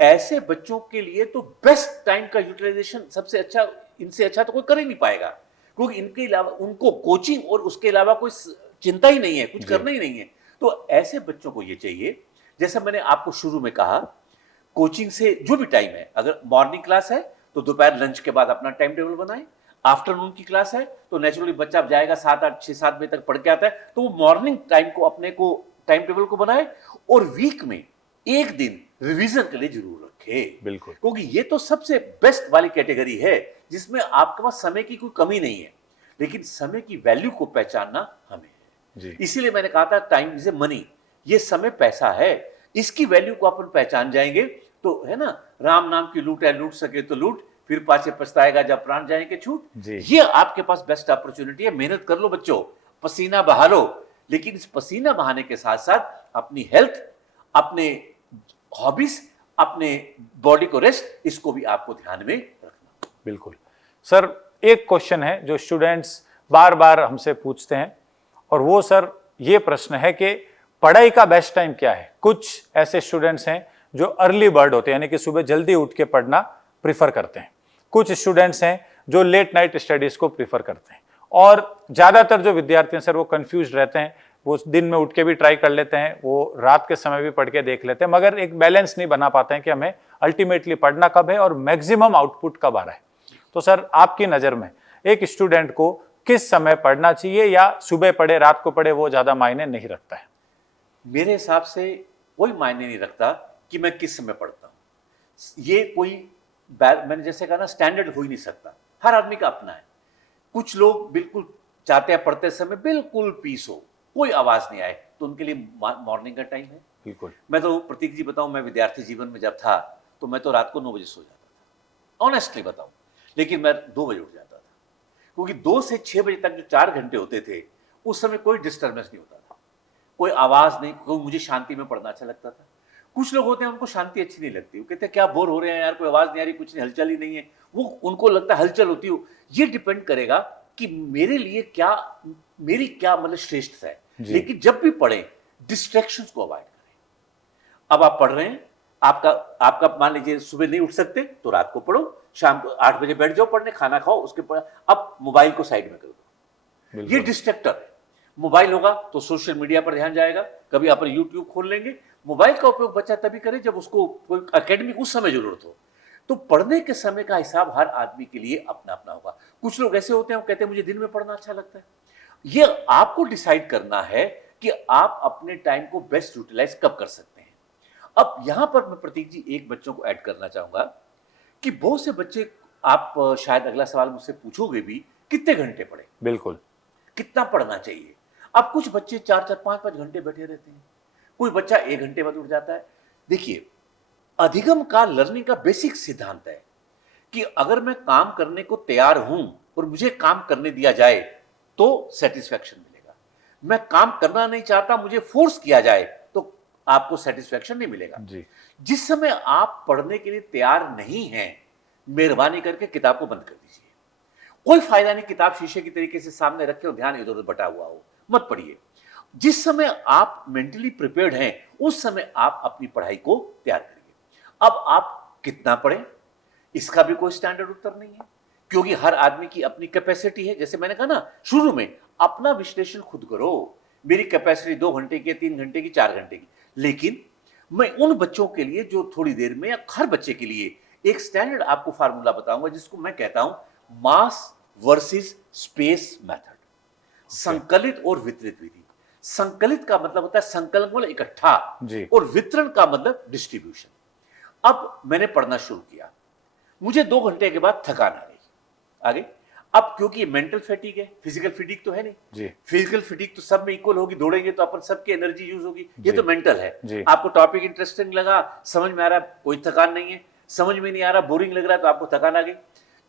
ऐसे बच्चों के लिए तो बेस्ट टाइम का यूटिलाइजेशन सबसे अच्छा, इनसे अच्छा तो कोई कर ही नहीं पाएगा, क्योंकि इनके अलावा उनको कोचिंग और उसके अलावा कोई चिंता ही नहीं है, कुछ करना ही नहीं है। तो ऐसे बच्चों को ये चाहिए, जैसा मैंने आपको शुरू में कहा, कोचिंग से जो भी टाइम है, अगर मॉर्निंग क्लास है तो दोपहर लंच के बाद अपना टाइम टेबल बनाएं, आफ्टरनून की क्लास है तो नेचुरली बच्चा जाएगा 7-8 6-7 बजे तक पढ़ के आता है, तो वो मॉर्निंग टाइम को अपने को टाइम टेबल को बनाए और वीक में एक दिन रिवीजन के लिए जरूर रखे। बिल्कुल। क्योंकि ये तो सबसे बेस्ट वाली कैटेगरी है जिसमें आपके पास समय की कोई कमी नहीं है, लेकिन समय की वैल्यू को पहचानना हमें है। जी। इसीलिए मैंने कहा था टाइम इज ए मनी, ये समय पैसा है, इसकी वैल्यू को अपन पहचान जाएंगे तो है ना, राम नाम की लूट है, लूट सके तो लूट, फिर पाछे पछताएगा जब प्राण जाएंगे छूट। जी। ये आपके पास बेस्ट अपॉर्चुनिटी है, मेहनत कर लो बच्चों, पसीना बहा लो, लेकिन इस पसीना बहाने के साथ साथ अपनी हेल्थ, अपने हॉबीज, अपने बॉडी को रेस्ट, इसको भी आपको ध्यान में रखना। बिल्कुल सर, एक क्वेश्चन है जो स्टूडेंट्स बार बार हमसे पूछते हैं, और वो सर ये प्रश्न है कि पढ़ाई का बेस्ट टाइम क्या है। कुछ ऐसे स्टूडेंट्स हैं जो अर्ली बर्ड होते हैं, यानी कि सुबह जल्दी उठ के पढ़ना प्रीफर करते हैं। कुछ स्टूडेंट्स हैं जो लेट नाइट स्टडीज को प्रीफर करते हैं, और ज़्यादातर जो विद्यार्थी हैं सर वो कंफ्यूज रहते हैं। वो दिन में उठ के भी ट्राई कर लेते हैं, वो रात के समय भी पढ़ के देख लेते हैं, मगर एक बैलेंस नहीं बना पाते हैं कि हमें अल्टीमेटली पढ़ना कब है और मैक्सिमम आउटपुट कब आ रहा है। तो सर आपकी नज़र में एक स्टूडेंट को किस समय पढ़ना चाहिए, या सुबह पढ़े रात को पढ़े वो ज़्यादा मायने नहीं रखता है? मेरे हिसाब से कोई मायने नहीं रखता कि मैं किस समय पढ़ता हूँ। ये कोई मैंने जैसे कहा ना, स्टैंडर्ड हो ही नहीं सकता, हर आदमी का अपना है। कुछ लोग बिल्कुल चाहते हैं पढ़ते समय बिल्कुल पीस हो, कोई आवाज नहीं आए, तो उनके लिए मॉर्निंग का टाइम है। बिल्कुल। मैं तो प्रतीक जी बताऊं, मैं विद्यार्थी जीवन में जब था तो मैं तो रात को 9 बजे सो जाता था, ऑनेस्टली बताऊं, लेकिन मैं 2 बजे उठ जाता था, क्योंकि 2 से 6 बजे तक जो 4 घंटे होते थे उस समय कोई डिस्टर्बेंस नहीं होता था, कोई आवाज नहीं, कोई, मुझे शांति में पढ़ना अच्छा लगता था। कुछ लोग होते हैं उनको शांति अच्छी नहीं लगती, वो कहते हैं क्या बोर हो रहे हैं यार, कोई आवाज नहीं आ रही, कुछ नहीं, हलचल ही नहीं है, वो उनको लगता है हलचल होती हो। ये डिपेंड करेगा कि मेरे लिए क्या, मेरी क्या मतलब श्रेष्ठता है। लेकिन जब भी पढ़ें डिस्ट्रैक्शंस को अवॉइड करें। अब आप पढ़ रहे हैं, आपका मान लीजिए सुबह नहीं उठ सकते तो रात को पढ़ो, शाम को 8 बजे बैठ जाओ पढ़ने, खाना खाओ, उसके बाद अब मोबाइल को साइड में कर दो। ये डिस्ट्रैक्टर है। मोबाइल होगा तो सोशल मीडिया पर ध्यान जाएगा, कभी आप यूट्यूब खोल लेंगे। मोबाइल का उपयोग बच्चा तभी करे जब उसको कोई एकेडमिक उस समय जरूरत हो। तो पढ़ने के समय का हिसाब हर आदमी के लिए अपना अपना होगा। कुछ लोग ऐसे होते हैं, वो कहते हैं मुझे दिन में पढ़ना अच्छा लगता है। ये आपको डिसाइड करना है कि आप अपने टाइम को बेस्ट यूटिलाइज कब कर सकते हैं। अब यहां पर मैं प्रतीक जी एक बच्चों को ऐड करना चाहूंगा कि बहुत से बच्चे, आप शायद अगला सवाल मुझसे पूछोगे भी, कितने घंटे पढ़े, बिल्कुल, कितना पढ़ना चाहिए। अब कुछ बच्चे 4-4 5-5 घंटे बैठे रहते हैं, कोई बच्चा 1 घंटे बाद उठ जाता है। देखिए, अधिगम का, लर्निंग का बेसिक सिद्धांत है कि अगर मैं काम करने को तैयार हूं और मुझे काम करने दिया जाए तो सेटिस्फैक्शन मिलेगा। मैं काम करना नहीं चाहता, मुझे फोर्स किया जाए तो आपको सेटिस्फैक्शन नहीं मिलेगा जी। जिस समय आप पढ़ने के लिए तैयार नहीं हैं, मेहरबानी करके किताब को बंद कर दीजिए। कोई फायदा नहीं किताब शीशे की तरीके से सामने रखे और ध्यान इधर उधर बटा हुआ हो, मत पढ़िए। जिस समय आप मेंटली प्रिपेयर्ड हैं उस समय आप अपनी पढ़ाई को तैयार करिए। अब आप कितना पढ़ें, इसका भी कोई स्टैंडर्ड उत्तर नहीं है, क्योंकि हर आदमी की अपनी कैपेसिटी है। जैसे मैंने कहा ना शुरू में, अपना विश्लेषण खुद करो। मेरी कैपेसिटी 2 घंटे की, 3 घंटे की, 4 घंटे की, लेकिन मैं उन बच्चों के लिए जो थोड़ी देर में, या हर बच्चे के लिए एक स्टैंडर्ड आपको फार्मूला बताऊंगा जिसको मैं कहता हूं मास वर्सेस स्पेस मेथड, संकलित और वितरित विधि। संकलित का मतलब होता है संकलन मतलब इकट्ठा, और वितरण का मतलब डिस्ट्रीब्यूशन। अब मैंने पढ़ना शुरू किया, मुझे 2 घंटे के बाद थकान आ गई, आगे। अब क्योंकि मेंटल फैटिग है, फिजिकल फैटिग तो है नहीं। फिजिकल फैटिग तो सब में इक्वल होगी, दौड़ेंगे तो अपन सबकी एनर्जी यूज होगी। ये तो मेंटल है। आपको टॉपिक इंटरेस्टिंग लगा, समझ में आ रहा है, कोई थकान नहीं है। समझ में नहीं आ रहा, बोरिंग लग रहा है, तो आपको थकान आ गई।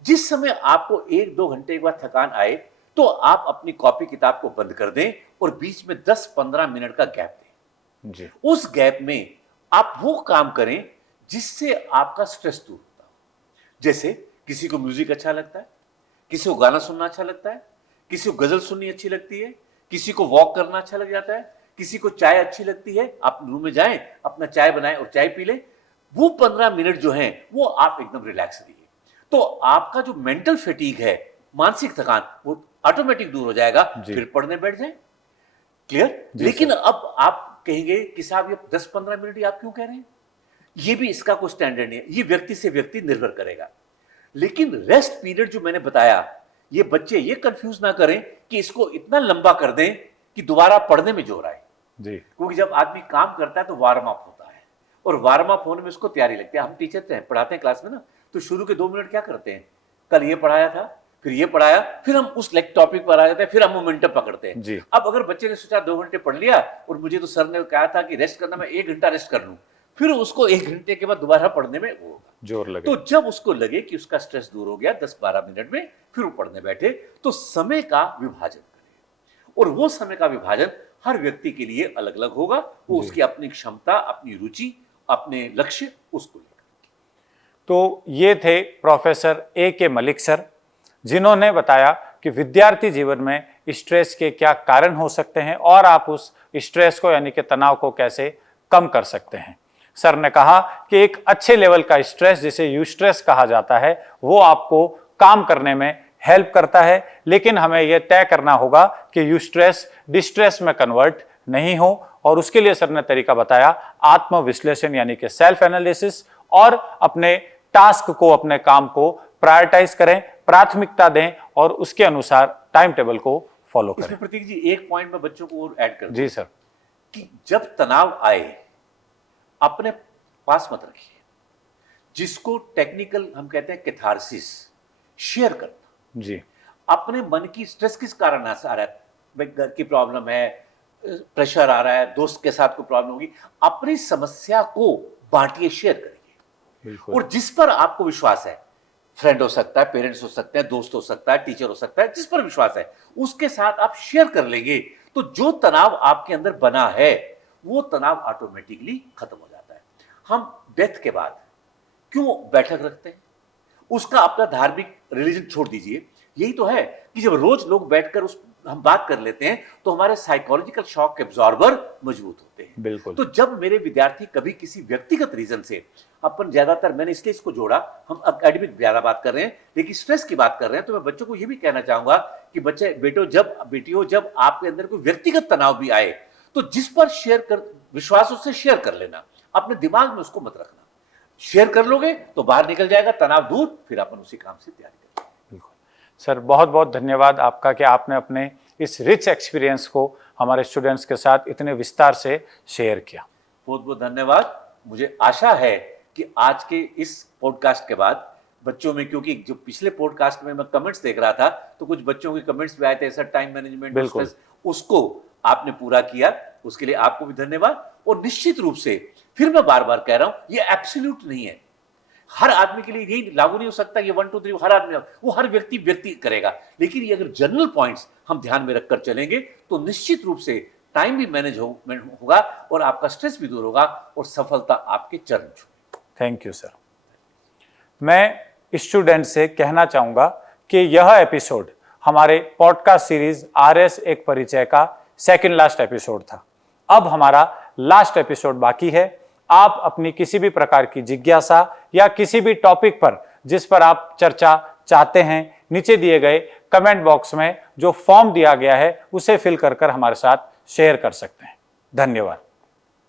जिस समय आपको 1-2 घंटे के बाद थकान आए तो आप अपनी कॉपी किताब को बंद कर दें और बीच में 10-15 मिनट का गैप दें। उस गैप में आप वो काम करें जिससे आपका स्ट्रेस दूर होता हो। जैसे किसी को म्यूजिक अच्छा लगता है, किसी को गाना सुनना अच्छा लगता है, किसी को गजल सुननी अच्छी लगती है, किसी को वॉक करना अच्छा लग जाता है, किसी को चाय अच्छी लगती है। आप रूम में जाएं, अपना चाय बनाएं और चाय पी लें। वो 15 मिनट जो हैं वो आप एकदम रिलैक्स रहिए, तो आपका जो मेंटल फैटिग है, मानसिक थकान, वो ऑटोमेटिक दूर हो जाएगा। फिर पढ़ने बैठ जाएं। क्लियर? लेकिन अब आप कहेंगे कि साहब ये 10-15 मिनट ही आप क्यों कह रहे हैं? ये भी इसका कोई स्टैंडर्ड नहीं है, ये व्यक्ति से व्यक्ति निर्भर करेगा। लेकिन रेस्ट पीरियड जो मैंने बताया, ये बच्चे ये कंफ्यूज ना करें कि इसको इतना लंबा कर दें कि दोबारा पढ़ने में जोर आए। जी। क्योंकि जब आदमी काम करता है तो वार्म अप होता है, और वार्म अप होने में उसको तैयारी लगती है। हम टीचर हैं, पढ़ाते हैं क्लास में ना, तो शुरू के 2 मिनट क्या करते हैं, कल ये पढ़ाया था, फिर ये पढ़ाया, फिर हम उस टॉपिक पर आ जाते हैं, फिर हम मोमेंटम पकड़ते हैं। जी। अब अगर बच्चे ने सोचा 2 घंटे पढ़ लिया और मुझे तो सर ने कहा था कि रेस्ट करना, मैं 1 घंटा रेस्ट कर लूं, फिर उसको 1 घंटे के बाद दोबारा पढ़ने में वो होगा, जोर लगे। तो जब उसको लगे कि उसका स्ट्रेस दूर हो गया 10-12 मिनट में, फिर वो पढ़ने बैठे, तो समय का विभाजन करें, और वो समय का विभाजन हर व्यक्ति के लिए अलग अलग होगा। वो जी। उसकी अपनी क्षमता, अपनी रुचि, अपने लक्ष्य, उसको लेकर। तो ये थे प्रोफेसर A.K. मलिक सर, जिन्होंने बताया कि विद्यार्थी जीवन में स्ट्रेस के क्या कारण हो सकते हैं और आप उस स्ट्रेस को यानी कि तनाव को कैसे कम कर सकते हैं। सर ने कहा कि एक अच्छे लेवल का स्ट्रेस, जिसे यूस्ट्रेस कहा जाता है, वो आपको काम करने में हेल्प करता है, लेकिन हमें यह तय करना होगा कि यूस्ट्रेस डिस्ट्रेस में कन्वर्ट नहीं हो, और उसके लिए सर ने तरीका बताया आत्मविश्लेषण यानी कि सेल्फ एनालिसिस, और अपने टास्क को, अपने काम को प्रायोरिटाइज करें, प्राथमिकता दें और उसके अनुसार टाइम टेबल को फॉलो करें। इसमें प्रतीक जी एक पॉइंट में बच्चों को और ऐड कर दूं जी सर। कि जब तनाव आए अपने पास मत रखिए, जिसको टेक्निकल हम कहते हैं कैथारसिस, शेयर करना। जी। अपने मन की स्ट्रेस किस कारण आ रहा है, भाई घर की प्रॉब्लम है, प्रेशर आ रहा है, दोस्त के साथ कोई प्रॉब्लम होगी, अपनी समस्या को बांटिए, शेयर करिए। बिल्कुल। और जिस पर आपको विश्वास है, फ्रेंड हो सकता है, पेरेंट्स हो सकते हैं, दोस्त हो सकता है, टीचर हो सकता है, जिस पर विश्वास है उसके साथ आप शेयर कर लेंगे, तो जो तनाव आपके अंदर बना है वो तनाव ऑटोमेटिकली खत्म हो जाता है। हम डेथ के बाद क्यों बैठक रखते हैं, उसका अपना धार्मिक रिलीजन छोड़ दीजिए, यही तो है कि जब रोज लोग बैठकर हम बात कर लेते हैं तो हमारे साइकोलॉजिकल शॉक एब्जॉर्बर मजबूत होते हैं। बिल्कुल। तो जब मेरे विद्यार्थी कभी किसी व्यक्तिगत रीजन से, अपन ज्यादातर, मैंने इसलिए इसको जोड़ा, हम एकेडमिक ज्यादा बात कर रहे हैं लेकिन स्ट्रेस की बात कर रहे हैं, तो मैं बच्चों को यह भी कहना चाहूंगा कि बच्चे, बेटियों, जब आपके अंदर कोई व्यक्तिगत तनाव भी आए तो जिस पर शेयर कर, विश्वास उससे शेयर कर लेना, अपने दिमाग में उसको मत रखना। शेयर कर लोगे तो बाहर निकल जाएगा, तनाव दूर, फिर अपन उसी काम से तैयारी करेंगे। बिल्कुल सर, बहुत बहुत धन्यवाद आपका कि आपने अपने इस रिच एक्सपीरियंस को हमारे स्टूडेंट्स के साथ इतने विस्तार से शेयर किया। बहुत बहुत धन्यवाद। मुझे आशा है कि आज के इस पॉडकास्ट के बाद बच्चों में, क्योंकि जो पिछले पॉडकास्ट में मैं कमेंट्स देख रहा था तो कुछ बच्चों के कमेंट्स भी आए थे, ऐसा टाइम मैनेजमेंट, बिल्कुल। उसको आपने पूरा किया, उसके लिए आपको भी धन्यवाद। और निश्चित रूप से फिर मैं बार बार कह रहा हूं, ये एब्सोल्यूट नहीं है, हर आदमी के लिए यही लागू नहीं हो सकता, ये 1 2 3 हर आदमी, वो हर व्यक्ति करेगा, लेकिन ये अगर जनरल पॉइंट्स हम ध्यान में रखकर चलेंगे तो निश्चित रूप से टाइम भी मैनेज होगा और आपका स्ट्रेस भी दूर होगा और सफलता आपके चरण छूएगी। Thank you sir. मैं स्टूडेंट से कहना चाहूंगा कि यह एपिसोड हमारे पॉडकास्ट सीरीज RS एक परिचय का सेकंड लास्ट एपिसोड था। अब हमारा लास्ट एपिसोड बाकी है। आप अपनी किसी भी प्रकार की जिज्ञासा या किसी भी टॉपिक पर जिस पर आप चर्चा चाहते हैं, नीचे दिए गए कमेंट बॉक्स में जो फॉर्म दिया गया है उसे फिल कर हमारे साथ शेयर कर सकते हैं। धन्यवाद।